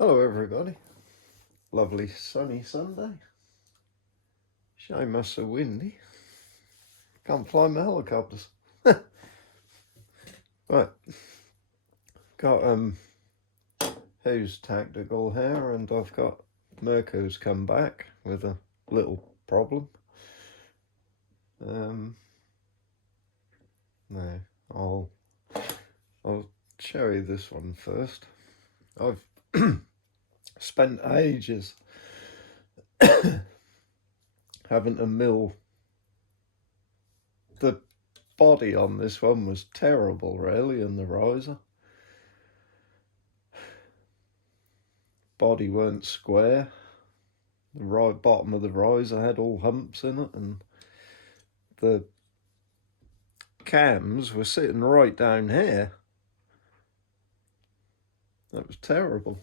Hello everybody, lovely sunny Sunday. Shame us so windy, can't fly my helicopters. Right, got Hugh's tactical here, and I've got Mirks come back with a little problem. No, I'll show you this one first. I've spent ages having to mill. The body on this one was terrible, really, in the riser. Body weren't square. The right bottom of the riser had all humps in it, and the cams were sitting right down here. That was terrible.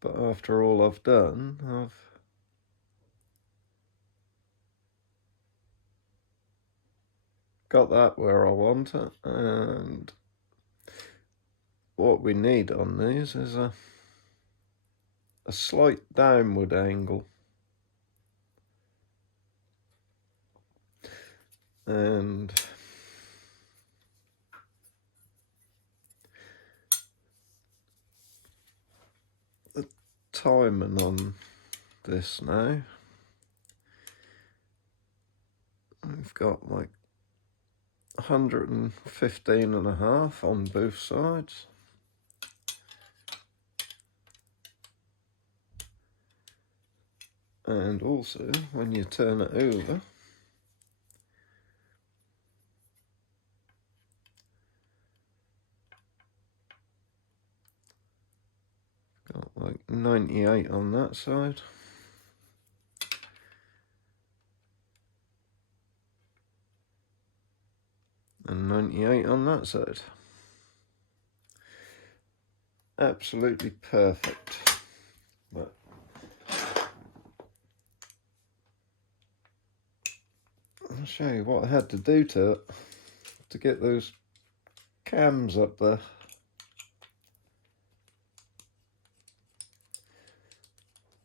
But after all I've done, I've got that where I want it, and what we need on these is a slight downward angle. And the timing on this now, we've got like 115.5 on both sides. And also, when you turn it over, got like 98 on that side. And 98 on that side. Absolutely perfect. But I'll show you what I had to do to it to get those cams up there.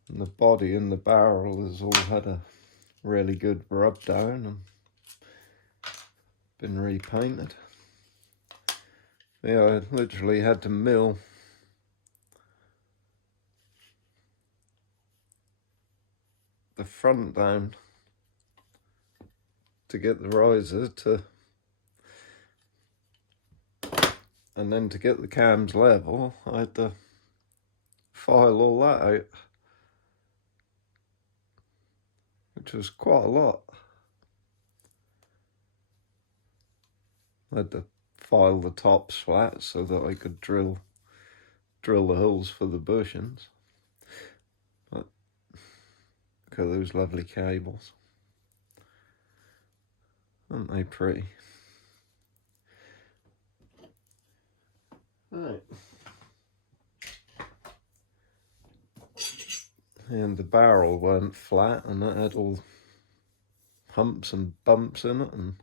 And the body and the barrel has all had a really good rub down and been repainted. Yeah, I literally had to mill the front down to get the riser to, and then to get the cams level, I had to file all that out, which was quite a lot. I had to file the tops flat so that I could drill the holes for the bushings. But look at those lovely cables. Aren't they pretty? Right. And the barrel weren't flat, and that had all humps and bumps in it, and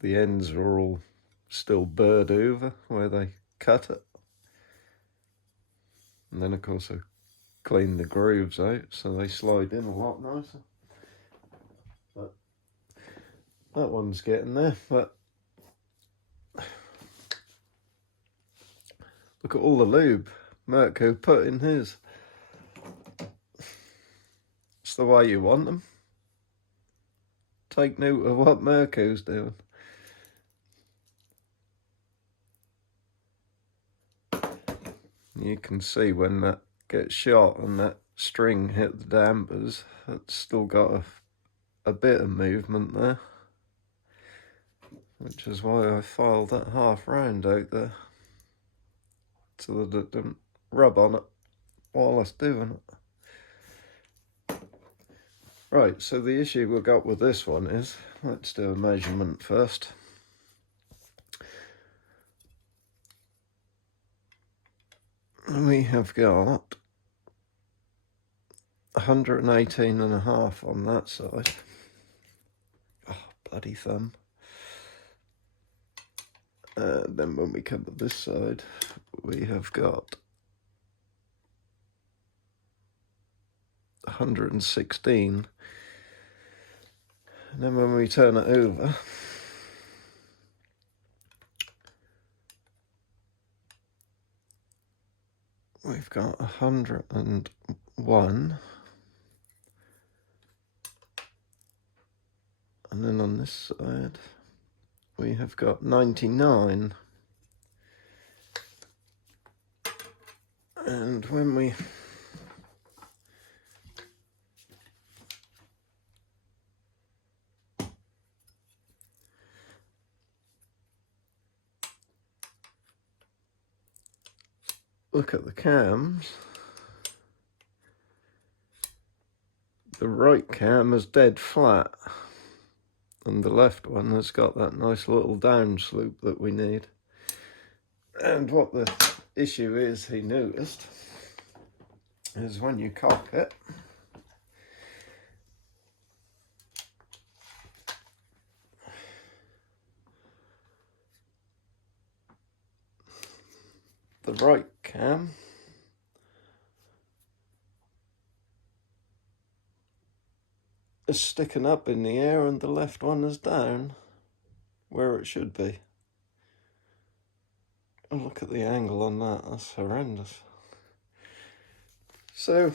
the ends were all still burred over where they cut it. And then of course I cleaned the grooves out so they slide in a lot nicer. But that one's getting there. But look at all the lube Mirko put in his. It's the way you want them. Take note of what Mirko's doing. You can see when that gets shot and that string hit the dampers, it's still got a bit of movement there, which is why I filed that half round out there, so that it didn't rub on it while I was doing it. Right, so the issue we've got with this one is, let's do a measurement first. We have got 118.5 on that side. Oh, bloody thumb. Then when we come to this side, we have got 116. And then when we turn it over, we've got 101. And then on this side, we have got 99. And when we look at the cams, the right cam is dead flat, and the left one has got that nice little down slope that we need. And what the issue is, he noticed, is when you cock it, the right cam is sticking up in the air and the left one is down where it should be. And look at the angle on that, that's horrendous. So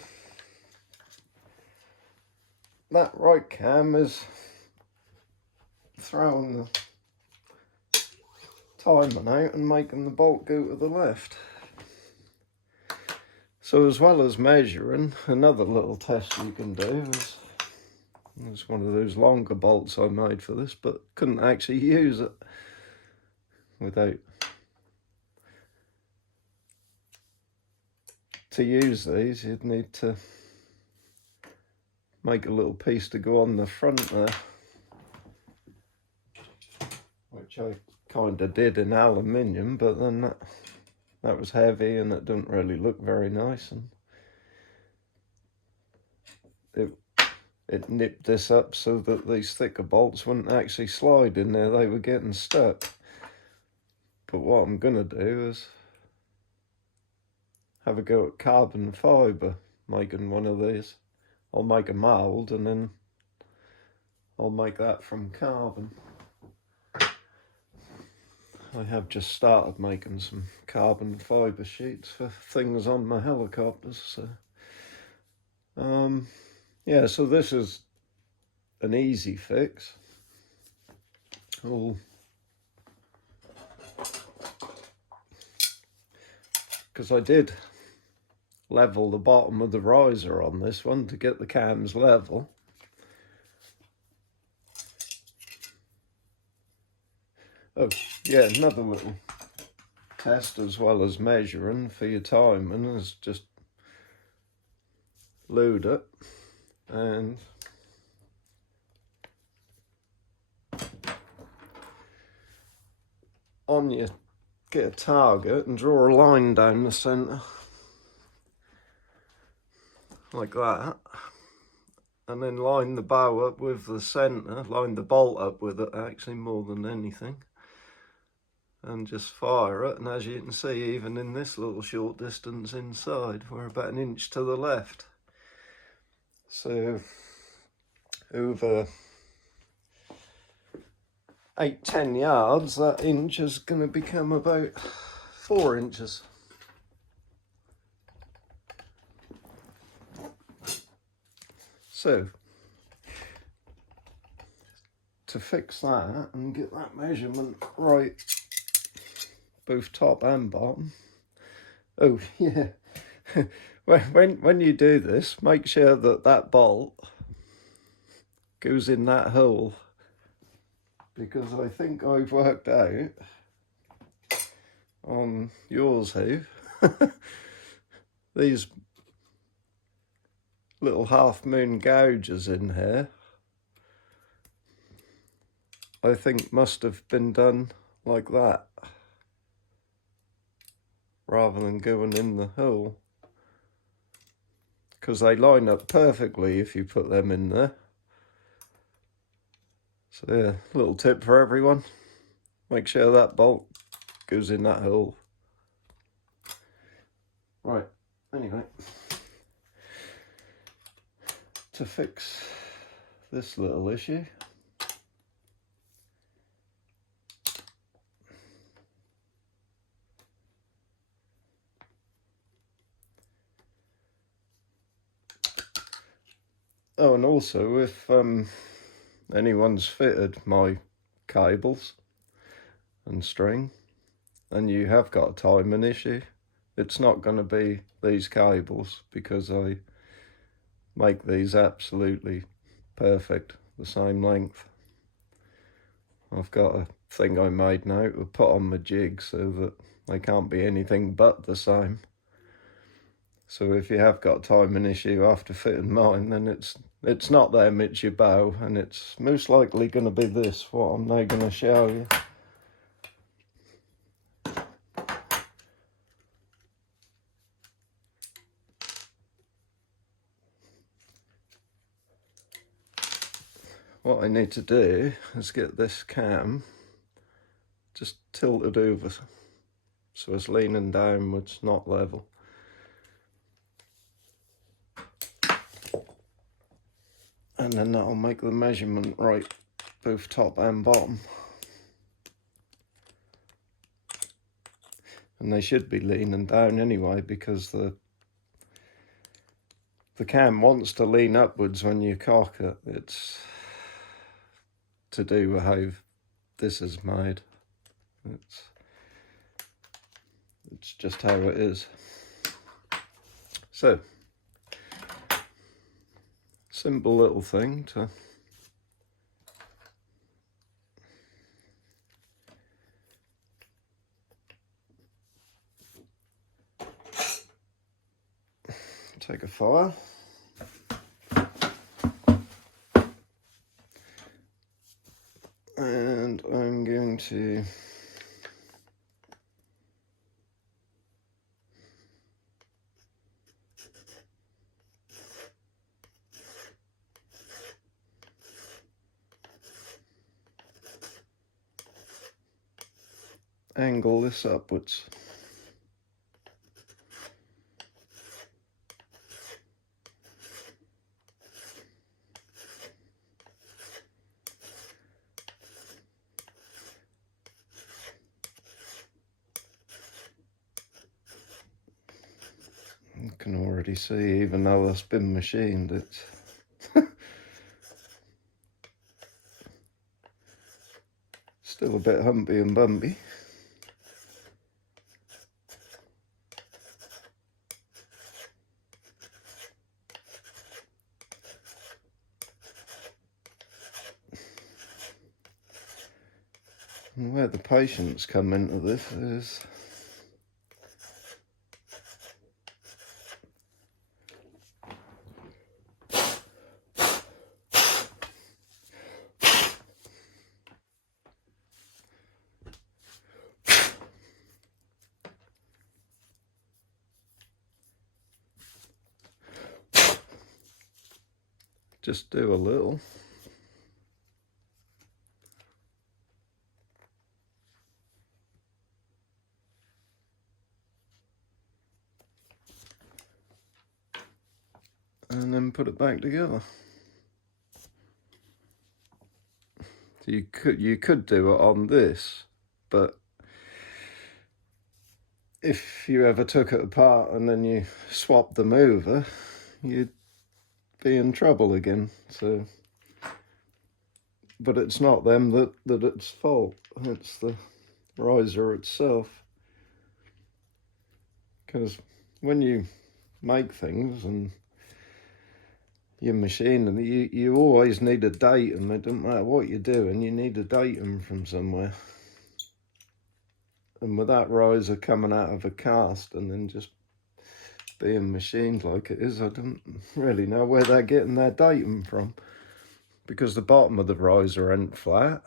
that right cam is throwing the timing out and making the bolt go to the left. So as well as measuring, another little test you can do is, it's one of those longer bolts I made for this, but couldn't actually use it without. To use these, you'd need to make a little piece to go on the front there, which I kind of did in aluminium, but then that was heavy and it didn't really look very nice, and it nipped this up so that these thicker bolts wouldn't actually slide in there, they were getting stuck. But what I'm going to do is have a go at carbon fibre, making one of these. I'll make a mould and then I'll make that from carbon. I have just started making some carbon fibre sheets for things on my helicopters, so yeah, so this is an easy fix. Because I did level the bottom of the riser on this one to get the cams level. Oh yeah, another little test as well as measuring for your timing is just load it and on your get a target and draw a line down the centre like that, and then line the bow up with the centre, line the bolt up with it actually more than anything, and just fire it. And as you can see, even in this little short distance inside, we're about 1 inch to the left. So over 8-10 yards, that inch is going to become about 4 inches. So to fix that and get that measurement right, both top and bottom. Oh yeah, when you do this, make sure that that bolt goes in that hole, because I think I've worked out on yours, Hugh, these little half moon gouges in here, I think must have been done like that, rather than going in the hole, because they line up perfectly if you put them in there. So yeah, little tip for everyone, make sure that bolt goes in that hole. Right, anyway, to fix this little issue, oh, and also if anyone's fitted my cables and string and you have got a timing issue, it's not going to be these cables, because I make these absolutely perfect, the same length. I've got a thing I made now to put on my jig so that they can't be anything but the same. So if you have got a timing issue after fitting mine, then it's not them, it's your bow, and it's most likely going to be this, what I'm now going to show you. What I need to do is get this cam just tilted over so it's leaning downwards, not level. And then that'll make the measurement right, both top and bottom. And they should be leaning down anyway, because the cam wants to lean upwards when you cock it. It's to do with how this is made. It's just how it is. So, simple little thing to take a file and I'm going to angle this upwards. You can already see, even though that's been machined, it's still a bit humpy and bumpy. And where the patience come into this is just do a little. And then put it back together. So you could do it on this, but if you ever took it apart and then you swapped them over, you'd be in trouble again. So, but it's not them that it's fault, it's the riser itself. Because when you make things and you machine them, you always need a datum. It doesn't matter what you're doing, you need a datum from somewhere. And with that riser coming out of a cast and then just being machined like it is, I don't really know where they're getting their datum from, because the bottom of the riser ain't flat,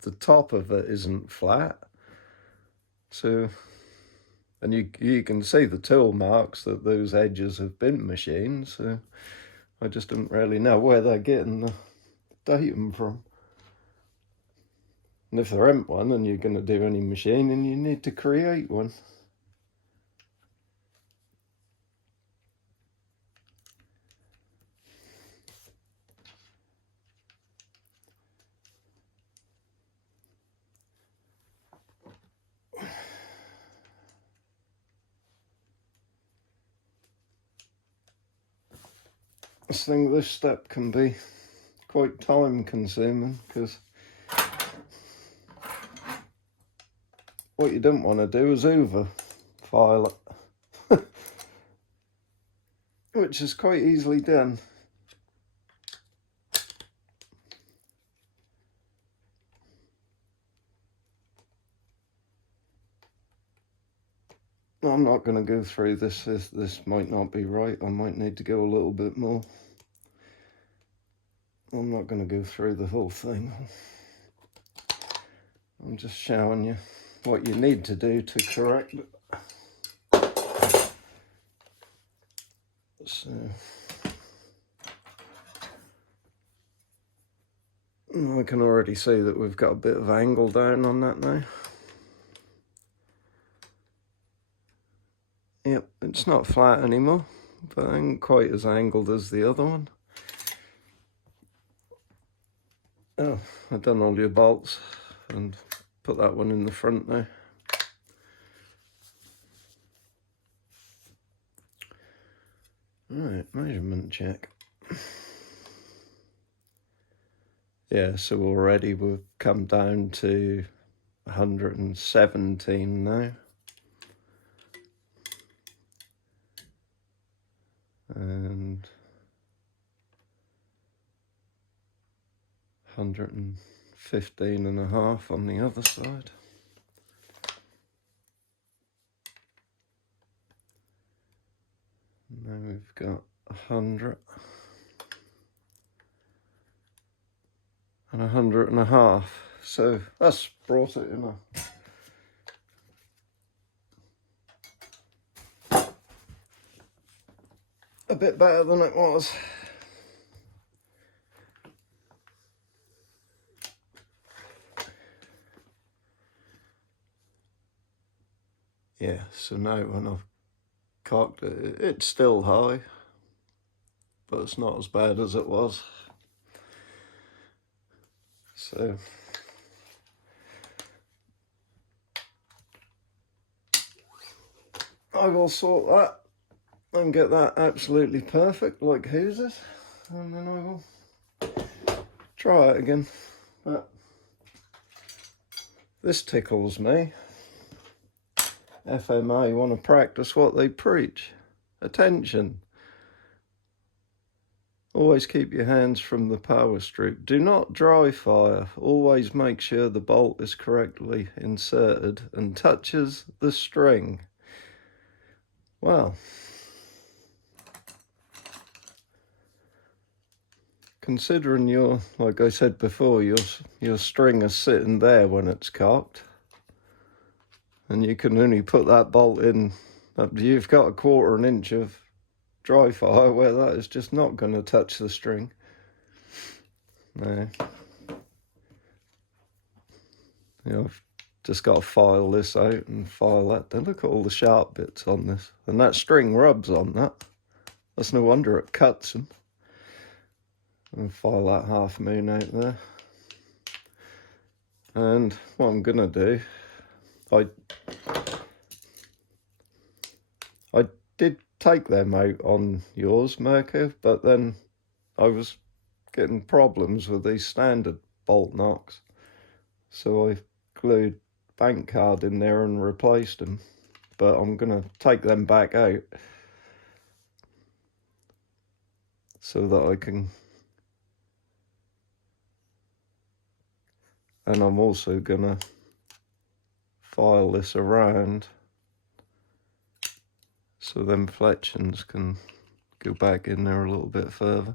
the top of it isn't flat. So, and you can see the tool marks that those edges have been machined, so I just don't really know where they're getting the datum from. And if there ain't one and you're going to do any machining, you need to create one. I think this step can be quite time consuming, because what you don't want to do is over file it, which is quite easily done. I'm not going to go through this. This might not be right. I might need to go a little bit more. I'm not going to go through the whole thing. I'm just showing you what you need to do to correct it. So, I can already see that we've got a bit of angle down on that now. Yep, it's not flat anymore, but it ain't quite as angled as the other one. Oh, I've done all your bolts and put that one in the front now. Right, measurement check. Yeah, so already we've come down to 117 now. And 115.5 on the other side. Now we've got 100 and 100.5. So that's brought it in a bit better than it was. Yeah, so now when I've cocked it, it's still high, but it's not as bad as it was. So I will sort that and get that absolutely perfect like Hugh's is, and then I will try it again. But this tickles me. FMA want to practice what they preach. Attention. Always keep your hands from the power strip. Do not dry fire. Always make sure the bolt is correctly inserted and touches the string. Well, considering like I said before, your string is sitting there when it's cocked, and you can only put that bolt in, you've got a 1/4 inch of dry fire where that is just not going to touch the string. No. I've just got to file this out and file that. Then look at all the sharp bits on this. And that string rubs on that. That's no wonder it cuts them. And file that 1/2 moon out there. And what I'm going to do, I did take them out on yours, Mirks, but then I was getting problems with these standard bolt knocks. So I glued bank card in there and replaced them. But I'm going to take them back out so that I can... And I'm also going to file this around so them fletchings can go back in there a little bit further.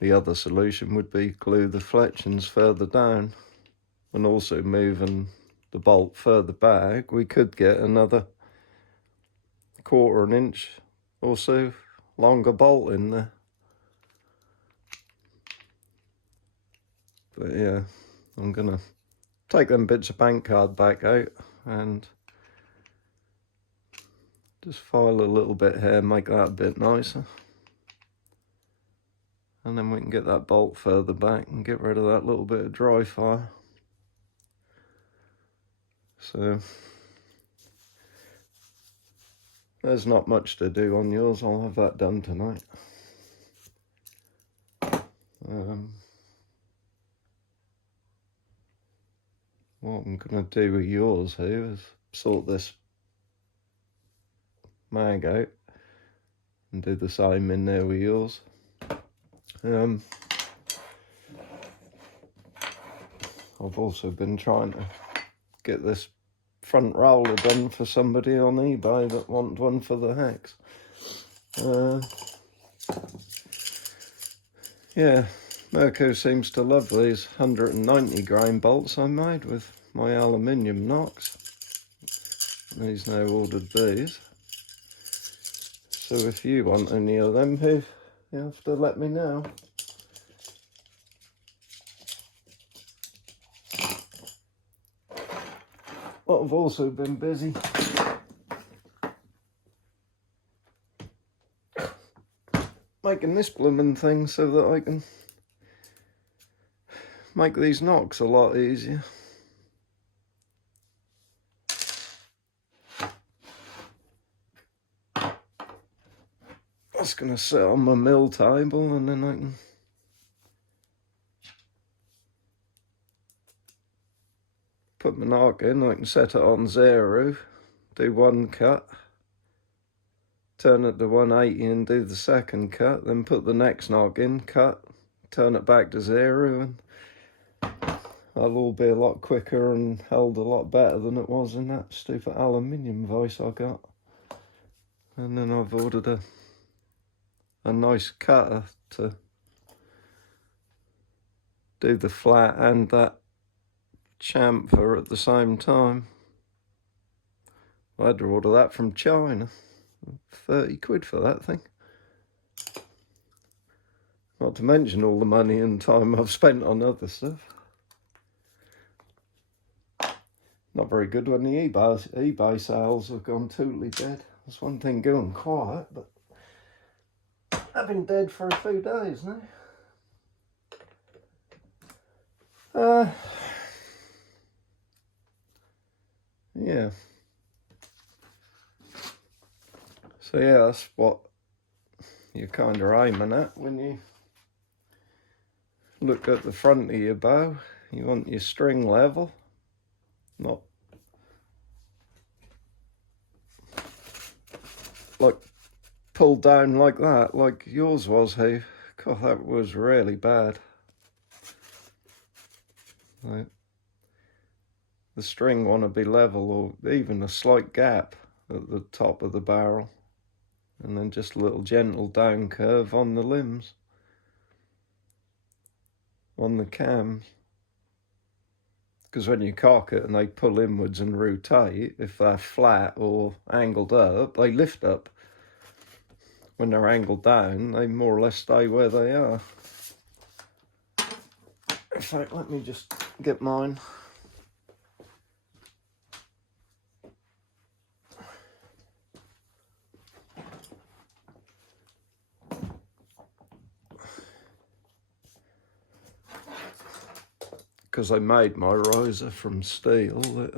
The other solution would be glue the fletchings further down, and also moving the bolt further back, we could get another 1/4 inch or so longer bolt in there. But yeah, I'm gonna take them bits of bank card back out and just file a little bit here, make that a bit nicer. And then we can get that bolt further back and get rid of that little bit of dry fire. So there's not much to do on yours. I'll have that done tonight. What I'm going to do with yours here is sort this mag out and do the same in there with yours. I've also been trying to get this front roller done for somebody on eBay that wants one for the hex. Yeah, Mirko seems to love these 190 grain bolts I made with my aluminium knocks. And he's now ordered these. So if you want any of them, Hugh, you have to let me know. But I've also been busy making this blooming thing so that I can make these knocks a lot easier. That's going to sit on my mill table, and then I can put my knock in. I can set it on 0, do one cut, turn it to 180 and do the second cut, then put the next knock in, cut, turn it back to 0, and that'll all be a lot quicker and held a lot better than it was in that stupid aluminium vise I got. And then I've ordered a nice cutter to do the flat and that chamfer at the same time. I had to order that from China. 30 quid for that thing. Not to mention all the money and time I've spent on other stuff. Not very good when the eBay sales have gone totally dead. That's one thing going quiet, but I've been dead for a few days now. Yeah. So yeah, that's what you're kind of aiming at when you look at the front of your bow. You want your string level, not like pulled down like that, like yours was, Hugh. God, that was really bad. Like, the string want to be level, or even a slight gap at the top of the barrel, and then just a little gentle down curve on the limbs, on the cams. Because when you cock it and they pull inwards and rotate, if they're flat or angled up, they lift up. When they're angled down, they more or less stay where they are. In fact, let me just get mine. Because I made my riser from steel, it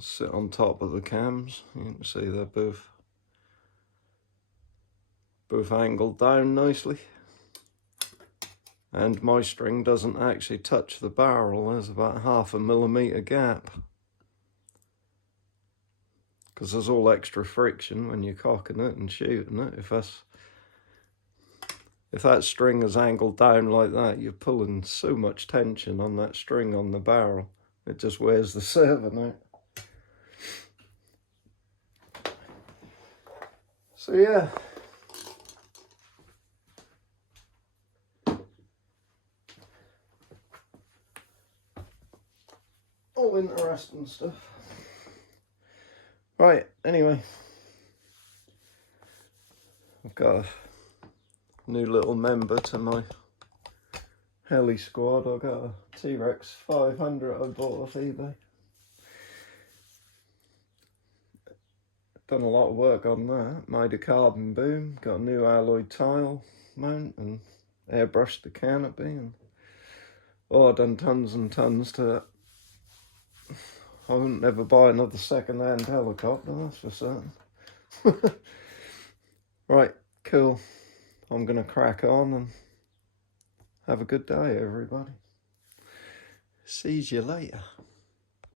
sit on top of the cams. You can see they're both angled down nicely, and my string doesn't actually touch the barrel. There's about 0.5 millimeter gap, because there's all extra friction when you're cocking it and shooting it. If that string is angled down like that, you're pulling so much tension on that string on the barrel, it just wears the servant out. So yeah, all interesting stuff. Right, anyway, I've got to new little member to my heli squad. I got a T-Rex 500 I bought off eBay. Done a lot of work on that. Made a carbon boom, got a new alloy tile mount and airbrushed the canopy, and oh, I've done tons and tons to it. I wouldn't never buy another second-hand helicopter, that's for certain. Right, cool. I'm gonna crack on and have a good day, everybody. See you later.